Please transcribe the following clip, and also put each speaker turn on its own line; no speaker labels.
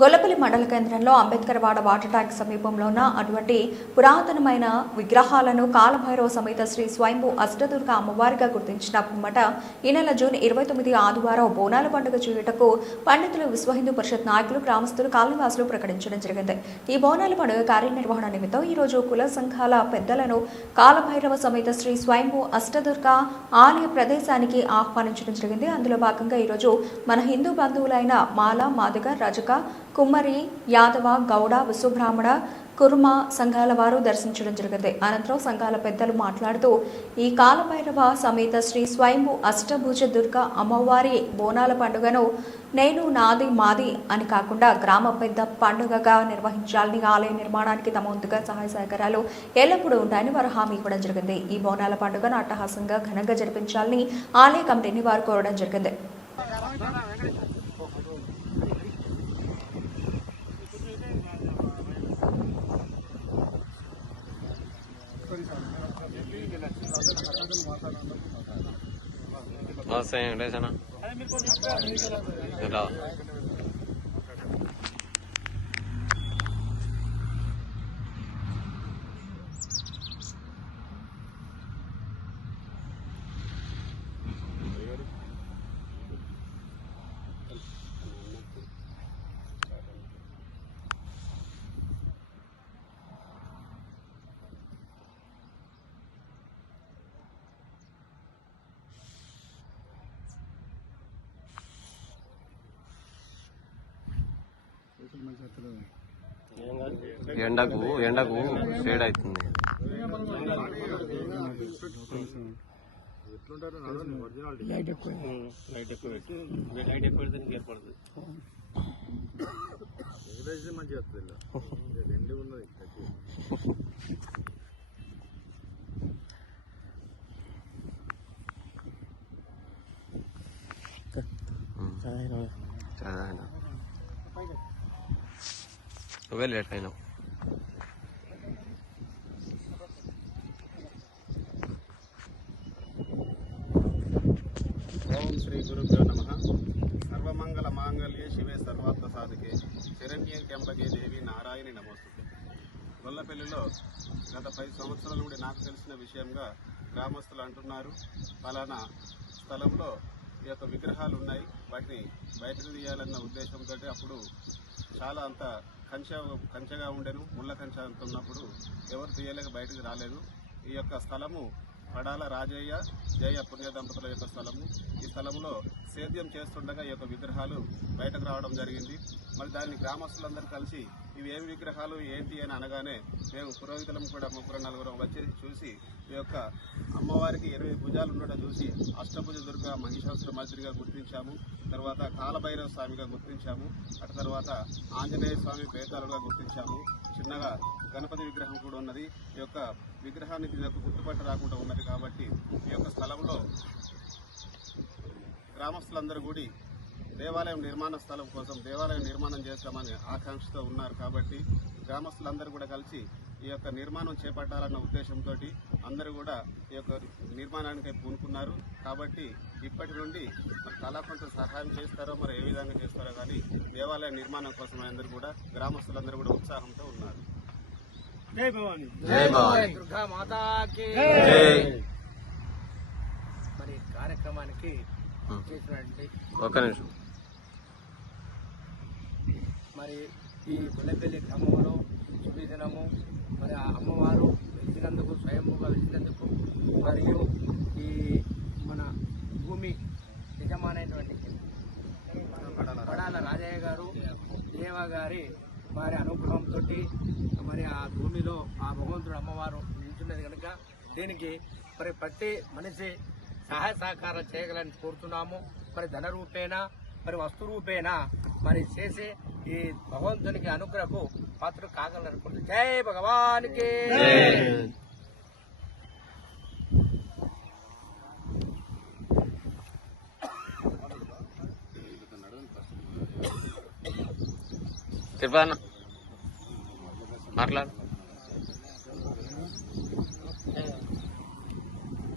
గొల్లపల్లి మండల కేంద్రంలో అంబేద్కర్ వాడ వాటర్ ట్యాంక్ సమీపంలో ఉన్న అటువంటి పురాతనమైన విగ్రహాలను కాలభైరవ సమేత శ్రీ స్వయంభూ అష్టదుర్గ అమ్మవారిగా గుర్తించిన పిమ్మట ఈ నెల జూన్ ఇరవై తొమ్మిది ఆదివారం బోనాల పండుగ చేయుటకు పండితులు విశ్వ హిందూ పరిషత్ నాయకులు గ్రామస్తులు కాలనివాసులు ప్రకటించడం జరిగింది. ఈ బోనాల పండుగ కార్యనిర్వహణ నిమిత్తం ఈ రోజు కుల సంఘాల పెద్దలను కాలభైరవ సమేత శ్రీ స్వయంభూ అష్టదుర్గ ఆలయ ప్రదేశానికి ఆహ్వానించడం జరిగింది. అందులో భాగంగా ఈరోజు మన హిందూ బంధువులైన మాల మాదిగ రజక కుమ్మరి యాదవ గౌడ విశ్వబ్రాహ్మణ కుర్మ సంఘాల వారు దర్శించడం జరిగింది. అనంతరం సంఘాల పెద్దలు మాట్లాడుతూ ఈ కాలభైరవ సమేత శ్రీ స్వయంభు అష్టభుజ దుర్గ అమ్మవారి బోనాల పండుగను నేను నాది మాది అని కాకుండా గ్రామ పెద్ద పండుగగా నిర్వహించాలని ఆలయ నిర్మాణానికి తమ వంతుగా సహాయ సహకారాలు ఎల్లప్పుడూ ఉంటాయని వారు హామీ ఇవ్వడం జరిగింది. ఈ బోనాల పండుగను అట్టహాసంగా ఘనంగా జరిపించాలని ఆలయ కమిటీని వారు కోరడం జరిగింది.
ആ സേം ഡേശന ഇതാ ఎండకు ఎండకు షేడ్ అవుతుంది.
లైట్ ఎక్కువ. లైట్ ఎక్కువ పెట్టి. లైట్ ఎక్కువ పెడితే ఏర్పడుతుంది మంచిగా వస్తుంది రెండు ఉన్నది
చదివాను నువ్వే లేట్ అయినావు
ఓం శ్రీ గురుభ్యో నమ. సర్వమంగళ మాంగళ్యే శివే సర్వార్థ సాధకే శరణ్యం కెంబగే దేవి నారాయణి నమోస్తుంది గొల్లపల్లిలో గత పది సంవత్సరాల నుండి నాకు తెలిసిన విషయంగా గ్రామస్తులు అంటున్నారు. ఫలానా స్థలంలో ఈ యొక్క విగ్రహాలు ఉన్నాయి. వాటిని బయటకు తీయాలన్న ఉద్దేశంతో అప్పుడు చాలా అంత కంచె కంచెగా ఉండెను ముళ్ళ కంచె అంత ఉన్నప్పుడు ఎవరు తీయలేక బయటకు రాలేదు. ఈ యొక్క స్థలము పడాల రాజయ్య జయ పుణ్య దంపతుల యొక్క స్థలము. ఈ స్థలంలో సేద్యం చేస్తుండగా ఈ యొక్క విగ్రహాలు బయటకు రావడం జరిగింది. మరి దాన్ని గ్రామస్తులందరూ కలిసి ఇవి ఏమి విగ్రహాలు ఏంటి అని అనగానే మేము పురోహితులం కూడా ముగ్గురు నలుగురం వచ్చి చూసి ఈ యొక్క అమ్మవారికి ఇరవై భుజాలు ఉండటం చూసి అష్టభుజ దుర్గ మహిషాసుర మాదిరిగా గుర్తించాము. తర్వాత కాలభైరవ స్వామిగా గుర్తించాము. అటు తర్వాత ఆంజనేయ స్వామి పేతాలుగా గుర్తించాము. చిన్నగా గణపతి విగ్రహం కూడా ఉన్నది. ఈ యొక్క విగ్రహానికి నాకు గుర్తుపట్ట రాకుండా ఉన్నది కాబట్టి ఈ యొక్క స్థలంలో గ్రామస్తులందరూ కూడి దేవాలయం నిర్మాణ స్థలం కోసం దేవాలయం నిర్మాణం చేస్తామని ఆకాంక్షతో ఉన్నారు కాబట్టి గ్రామస్తులందరూ కూడా కలిసి ఈ యొక్క నిర్మాణం చేపట్టాలన్న ఉద్దేశంతో అందరూ కూడా ఈ యొక్క నిర్మాణానికి పూనుకున్నారు. కాబట్టి ఇప్పటి నుండి మరి కళా కొంత సహాయం చేస్తారో మరి ఏ విధంగా చేస్తారో కానీ దేవాలయ నిర్మాణం కోసం అందరూ కూడా గ్రామస్తులందరూ కూడా ఉత్సాహంతో ఉన్నారు.
జై భవాని.
దుర్గా మాతాకి.
జై.
మరి కార్యక్రమానికి. చేసినటువంటి
ఒక్క నిమిషం.
మరి ఈ గుల్లపల్లి గ్రామంలో శుభదినము మరి ఆ అమ్మవారు వెలిసినందుకు స్వయంభూగా వెలిసినందుకు మరియు ఈ మన భూమి యజమానైనటువంటి పడాల రాజయ్య గారు దేవ గారి వారి అనుగ్రహంతో మరి ఆ భూమిలో ఆ భగవంతుడు అమ్మవారు నిల్చున్నది కనుక దీనికి మరి ప్రతి మనిషి సహాయ సహకారం చేయగలని కోరుతున్నాము. మరి ధన రూపేణ మరి వస్తు రూపేణ మరి చేసే ఈ భగవంతునికి అనుగ్రహకు పాత్ర కాగలనుకుంటుంది జై భగవానికి.
చెప్పాను మాట్లాడు.